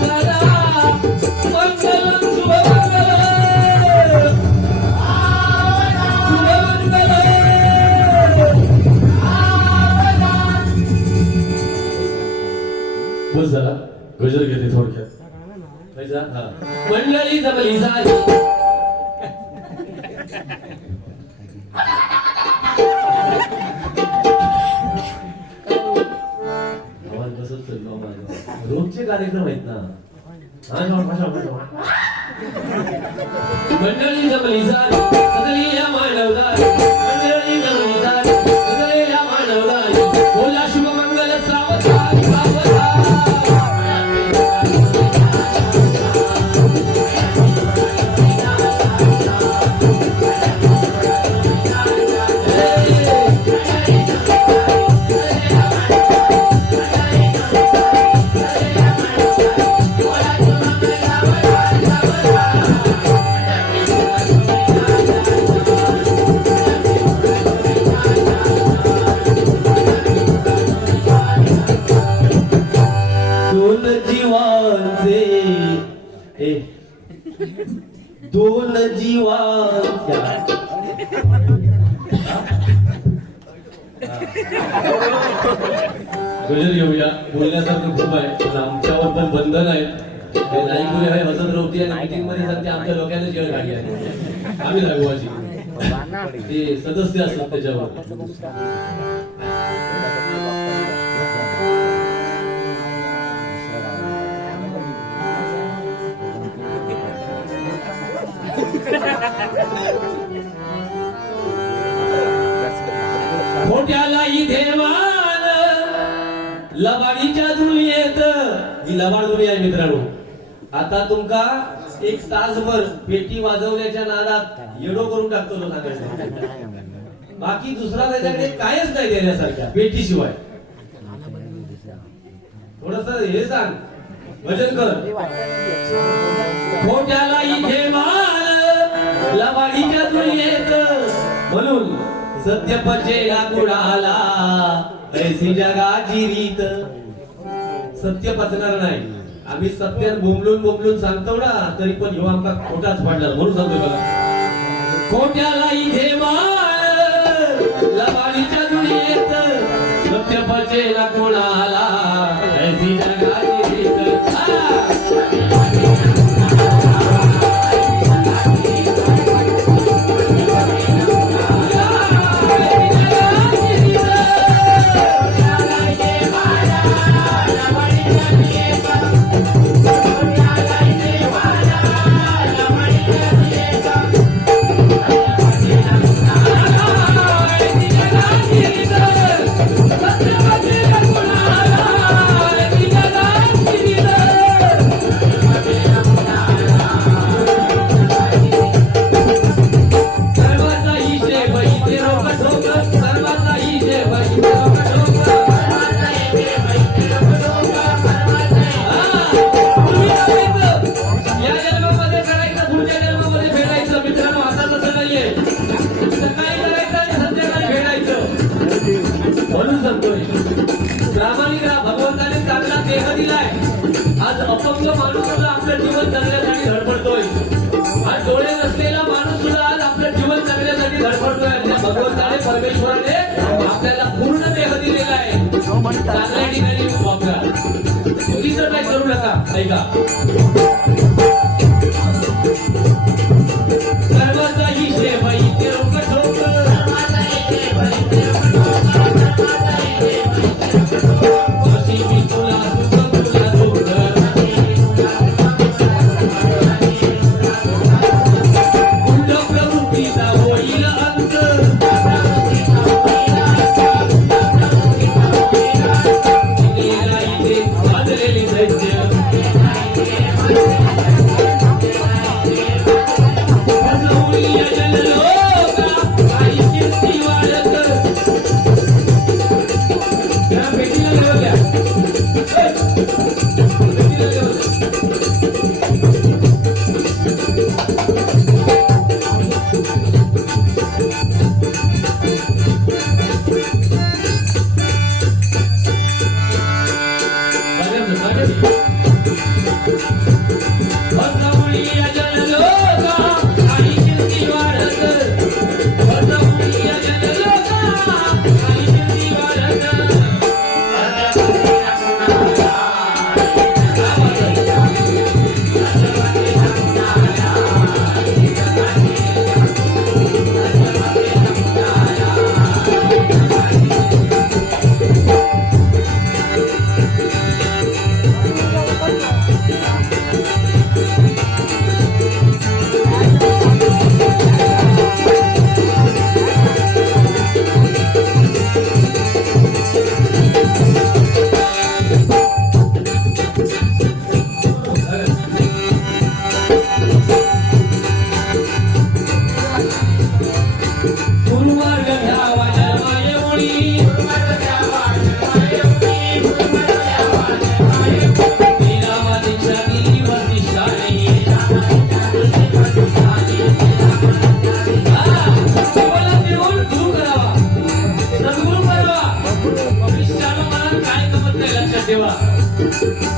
सदा मंगलं शुभमंगलं बस झाला गजर घेते थोडक्यात पैसा हा मंडळी जमली झाली आवाज बसत चाललो माझा रोजचे कार्यक्रम आहेत ना मंडळी जमली झाली सगळी मानवदारी मंडळी जमली झाली सगळी मानवदारी बोला शुभमंगल सावधान सावधान दोन जीवांचे दोन जीवांच्या गजर घेऊया बोलण्यासारखं खूप आहे पण आमच्याबद्दल बंधन आहे ते नाही बोले आहे हसत रवती आणि मीटिंग मध्ये सांगते आमच्या लोकांना जेळ काढली आहे आम्ही राघवाची ते सदस्य असतात त्याच्यावर खोट्याला इथे मान लबाडीच्या दुनियेत ही लबाड दुनिया आहे मित्रांनो आता तुमका एक तासभर पेटी वाजवण्याच्या नादात येडो करून टाकतो लोकांकडे बाकी दुसरा त्याच्याकडे कायच नाही देण्यासारख्या पेटीशिवाय थोडस हे सांग भजन कर खोट्याला इथे मान लबाडीच्या दुनियेत म्हणून सत्य पचेला कुणाला ऐसी जगाची रीत सत्य पचणार नाही आम्ही सत्य बोंबलून बोंबलून सांगतो ना तरी पण ह्यो आमका खोटाच पडणार म्हणून सांगतो बघा खोट्याला इथे मान लबाडीच्या दुनियेत सत्य पचेला कुणाला ऐसी जगाची रीत ऐका सर्वांचा हिशेब इथे रोकट अशी मी तुला सुख तुला दुःख कुंड प्रवृत्तीचा होईल अंत गेला इथे वाजलेली सज्ज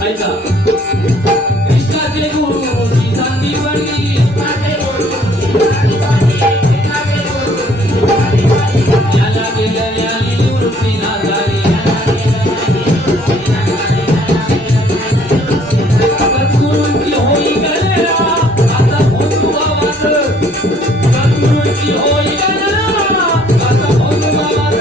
ऐका कृष्णाचे गुरु संधी वडली याला गेलेल्या निवृत्ती नागारी सद्गुरूंची होई गणना आता भोगू आवाज सद्गुरूंची होई गणना आता भोगू आवाज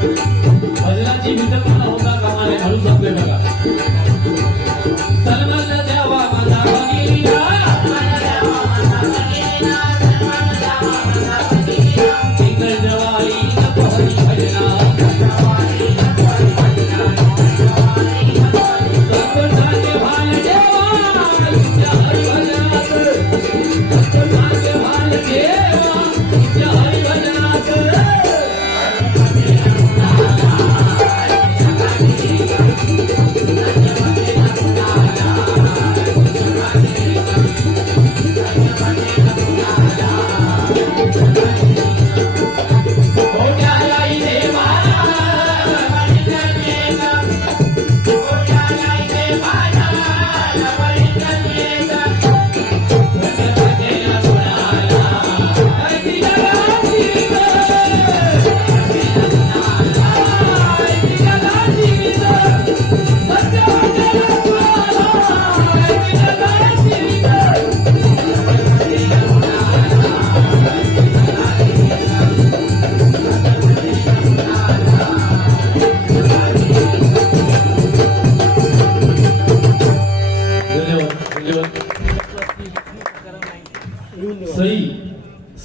भजनाची विटंबना होता कामा नये म्हणून सांगतोय बघा सन्मान द्यावा माझा भगिनीला इंगळ जवाई नको हरी भजना सत्पुरुषाचे भान देवा नित्य हरी भजनात सत्पुरुषाचे भान देवा नित्य हरी भजनात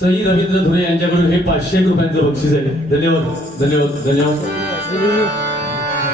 सई रवींद्र धुरे यांच्याकडून हे 500 रुपयांचं बक्षीस आहे. धन्यवाद धन्यवाद धन्यवाद.